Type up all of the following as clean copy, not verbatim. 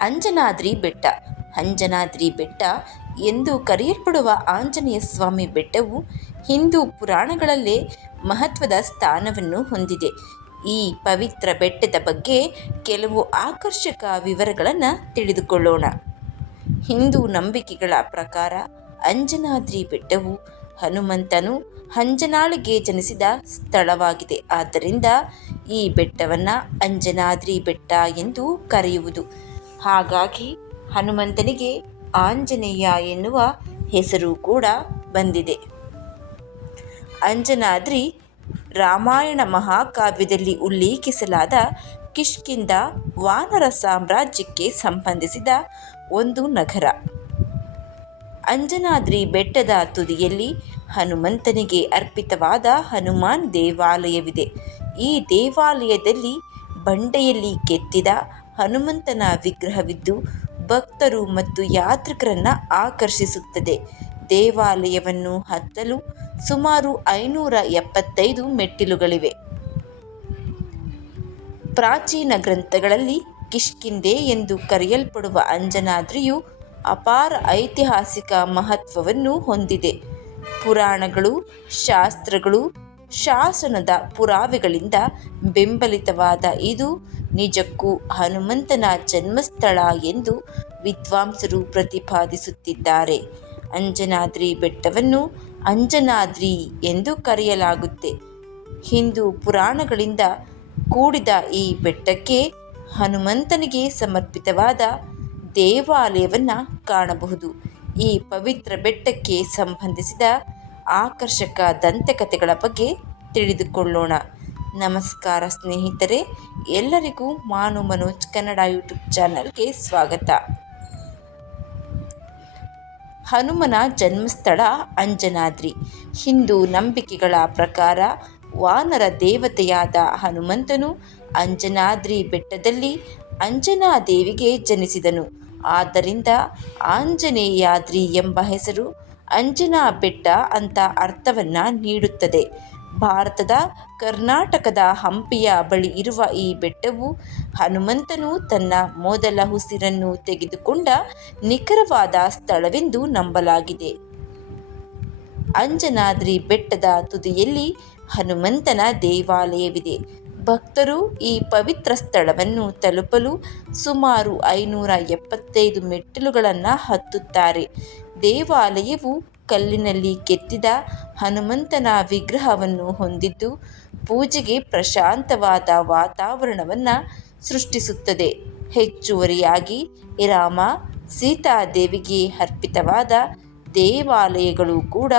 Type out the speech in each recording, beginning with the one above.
ಅಂಜನಾದ್ರಿ ಬೆಟ್ಟ. ಅಂಜನಾದ್ರಿ ಬೆಟ್ಟ ಎಂದು ಕರೆಯಲ್ಪಡುವ ಆಂಜನೇಯ ಸ್ವಾಮಿ ಬೆಟ್ಟವು ಹಿಂದೂ ಪುರಾಣಗಳಲ್ಲೇ ಮಹತ್ವದ ಸ್ಥಾನವನ್ನು ಹೊಂದಿದೆ. ಈ ಪವಿತ್ರ ಬೆಟ್ಟದ ಬಗ್ಗೆ ಕೆಲವು ಆಕರ್ಷಕ ವಿವರಗಳನ್ನು ತಿಳಿದುಕೊಳ್ಳೋಣ. ಹಿಂದೂ ನಂಬಿಕೆಗಳ ಪ್ರಕಾರ ಅಂಜನಾದ್ರಿ ಬೆಟ್ಟವು ಹನುಮಂತನು ಅಂಜನಾಳಿಗೆ ಜನಿಸಿದ ಸ್ಥಳವಾಗಿದೆ. ಆದ್ದರಿಂದ ಈ ಬೆಟ್ಟವನ್ನು ಅಂಜನಾದ್ರಿ ಬೆಟ್ಟ ಎಂದು ಕರೆಯುವುದು. ಹಾಗಾಗಿ ಹನುಮಂತನಿಗೆ ಆಂಜನೇಯ ಎನ್ನುವ ಹೆಸರು ಕೂಡ ಬಂದಿದೆ. ಅಂಜನಾದ್ರಿ ರಾಮಾಯಣ ಮಹಾಕಾವ್ಯದಲ್ಲಿ ಉಲ್ಲೇಖಿಸಲಾದ ಕಿಷ್ಕಿಂಧ ವಾನರ ಸಾಮ್ರಾಜ್ಯಕ್ಕೆ ಸಂಬಂಧಿಸಿದ ಒಂದು ನಗರ. ಅಂಜನಾದ್ರಿ ಬೆಟ್ಟದ ತುದಿಯಲ್ಲಿ ಹನುಮಂತನಿಗೆ ಅರ್ಪಿತವಾದ ಹನುಮಾನ್ ದೇವಾಲಯವಿದೆ. ಈ ದೇವಾಲಯದಲ್ಲಿ ಬಂಡೆಯಲ್ಲಿ ಕೆತ್ತಿದ ಹನುಮಂತನ ವಿಗ್ರಹವಿದ್ದು ಭಕ್ತರು ಮತ್ತು ಯಾತ್ರಿಕರನ್ನು ಆಕರ್ಷಿಸುತ್ತದೆ. ದೇವಾಲಯವನ್ನು ಹತ್ತಲು ಸುಮಾರು 575 ಮೆಟ್ಟಿಲುಗಳಿವೆ. ಪ್ರಾಚೀನ ಗ್ರಂಥಗಳಲ್ಲಿ ಕಿಷ್ಕಿಂಧೆ ಎಂದು ಕರೆಯಲ್ಪಡುವ ಅಂಜನಾದ್ರಿಯು ಅಪಾರ ಐತಿಹಾಸಿಕ ಮಹತ್ವವನ್ನು ಹೊಂದಿದೆ. ಪುರಾಣಗಳು, ಶಾಸ್ತ್ರಗಳು, ಶಾಸನದ ಪುರಾವೆಗಳಿಂದ ಬೆಂಬಲಿತವಾದ ಇದು ನಿಜಕ್ಕೂ ಹನುಮಂತನ ಜನ್ಮಸ್ಥಳ ಎಂದು ವಿದ್ವಾಂಸರು ಪ್ರತಿಪಾದಿಸುತ್ತಿದ್ದಾರೆ. ಅಂಜನಾದ್ರಿ ಬೆಟ್ಟವನ್ನು ಅಂಜನಾದ್ರಿ ಎಂದು ಕರೆಯಲಾಗುತ್ತೆ. ಹಿಂದೂ ಪುರಾಣಗಳಿಂದ ಕೂಡಿದ ಈ ಬೆಟ್ಟಕ್ಕೆ ಹನುಮಂತನಿಗೆ ಸಮರ್ಪಿತವಾದ ದೇವಾಲಯವನ್ನು ಕಾಣಬಹುದು. ಈ ಪವಿತ್ರ ಬೆಟ್ಟಕ್ಕೆ ಸಂಬಂಧಿಸಿದ ಆಕರ್ಷಕ ದಂತಕಥೆಗಳ ಬಗ್ಗೆ ತಿಳಿದುಕೊಳ್ಳೋಣ. ನಮಸ್ಕಾರ ಸ್ನೇಹಿತರೆ, ಎಲ್ಲರಿಗೂ ಮಾನು ಮನೋಜ್ ಕನ್ನಡ ಯೂಟ್ಯೂಬ್ ಚಾನಲ್ಗೆ ಸ್ವಾಗತ. ಹನುಮನ ಜನ್ಮಸ್ಥಳ ಅಂಜನಾದ್ರಿ. ಹಿಂದೂ ನಂಬಿಕೆಗಳ ಪ್ರಕಾರ ವಾನರ ದೇವತೆಯಾದ ಹನುಮಂತನು ಅಂಜನಾದ್ರಿ ಬೆಟ್ಟದಲ್ಲಿ ಅಂಜನಾದೇವಿಗೆ ಜನಿಸಿದನು. ಆದ್ದರಿಂದ ಆಂಜನೇಯಾದ್ರಿ ಎಂಬ ಹೆಸರು ಅಂಜನಾ ಬೆಟ್ಟ ಅಂತ ಅರ್ಥವನ್ನು ನೀಡುತ್ತದೆ. ಭಾರತದ ಕರ್ನಾಟಕದ ಹಂಪಿಯ ಬಳಿ ಇರುವ ಈ ಬೆಟ್ಟವು ಹನುಮಂತನು ತನ್ನ ಮೊದಲ ಉಸಿರನ್ನು ತೆಗೆದುಕೊಂಡ ನಿಖರವಾದ ಸ್ಥಳವೆಂದು ನಂಬಲಾಗಿದೆ. ಅಂಜನಾದ್ರಿ ಬೆಟ್ಟದ ತುದಿಯಲ್ಲಿ ಹನುಮಂತನ ದೇವಾಲಯವಿದೆ. ಭಕ್ತರು ಈ ಪವಿತ್ರ ಸ್ಥಳವನ್ನು ತಲುಪಲು ಸುಮಾರು 575 ಮೆಟ್ಟಿಲುಗಳನ್ನು ಹತ್ತುತ್ತಾರೆ. ದೇವಾಲಯವು ಕಲ್ಲಿನಲ್ಲಿ ಕೆತ್ತಿದ ಹನುಮಂತನ ವಿಗ್ರಹವನ್ನು ಹೊಂದಿದ್ದು ಪೂಜೆಗೆ ಪ್ರಶಾಂತವಾದ ವಾತಾವರಣವನ್ನು ಸೃಷ್ಟಿಸುತ್ತದೆ. ಹೆಚ್ಚುವರಿಯಾಗಿ ರಾಮ, ಸೀತಾದೇವಿಗೆ ಅರ್ಪಿತವಾದ ದೇವಾಲಯಗಳು ಕೂಡ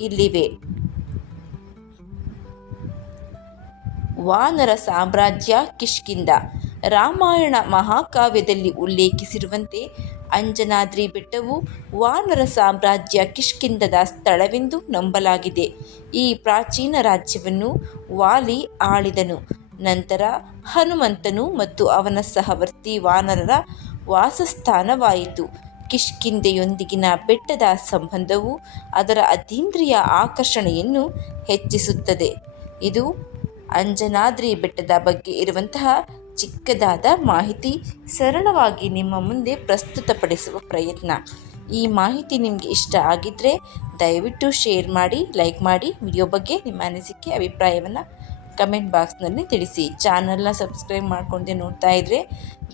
ಇಲ್ಲಿವೆ. ವಾನರ ಸಾಮ್ರಾಜ್ಯ ಕಿಷ್ಕಿಂಧ. ರಾಮಾಯಣ ಮಹಾಕಾವ್ಯದಲ್ಲಿ ಉಲ್ಲೇಖಿಸಿರುವಂತೆ ಅಂಜನಾದ್ರಿ ಬೆಟ್ಟವು ವಾನರ ಸಾಮ್ರಾಜ್ಯ ಕಿಷ್ಕಿಂಧದ ಸ್ಥಳವೆಂದು ನಂಬಲಾಗಿದೆ. ಈ ಪ್ರಾಚೀನ ರಾಜ್ಯವನ್ನು ವಾಲಿ ಆಳಿದನು. ನಂತರ ಹನುಮಂತನು ಮತ್ತು ಅವನ ಸಹವರ್ತಿ ವಾನರರ ವಾಸಸ್ಥಾನವಾಯಿತು. ಕಿಷ್ಕಿಂಧೆಯೊಂದಿಗಿನ ಬೆಟ್ಟದ ಸಂಬಂಧವು ಅದರ ಅತೀಂದ್ರಿಯ ಆಕರ್ಷಣೆಯನ್ನು ಹೆಚ್ಚಿಸುತ್ತದೆ. ಇದು ಅಂಜನಾದ್ರಿ ಬೆಟ್ಟದ ಬಗ್ಗೆ ಇರುವಂತಹ ಚಿಕ್ಕದಾದ ಮಾಹಿತಿ ಸರಳವಾಗಿ ನಿಮ್ಮ ಮುಂದೆ ಪ್ರಸ್ತುತಪಡಿಸುವ ಪ್ರಯತ್ನ. ಈ ಮಾಹಿತಿ ನಿಮಗೆ ಇಷ್ಟ ಆಗಿದ್ದರೆ ದಯವಿಟ್ಟು ಶೇರ್ ಮಾಡಿ, ಲೈಕ್ ಮಾಡಿ. ವಿಡಿಯೋ ಬಗ್ಗೆ ನಿಮ್ಮ ಅನಿಸಿಕೆ, ಅಭಿಪ್ರಾಯವನ್ನು ಕಮೆಂಟ್ ಬಾಕ್ಸ್ನಲ್ಲಿ ತಿಳಿಸಿ. ಚಾನಲ್ನ ಸಬ್ಸ್ಕ್ರೈಬ್ ಮಾಡಿಕೊಂಡೆ ನೋಡ್ತಾ ಇದ್ದರೆ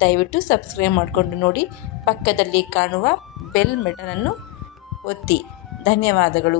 ದಯವಿಟ್ಟು ಸಬ್ಸ್ಕ್ರೈಬ್ ಮಾಡಿಕೊಂಡು ನೋಡಿ. ಪಕ್ಕದಲ್ಲಿ ಕಾಣುವ ಬೆಲ್ ಬಟನನ್ನು ಒತ್ತಿ. ಧನ್ಯವಾದಗಳು.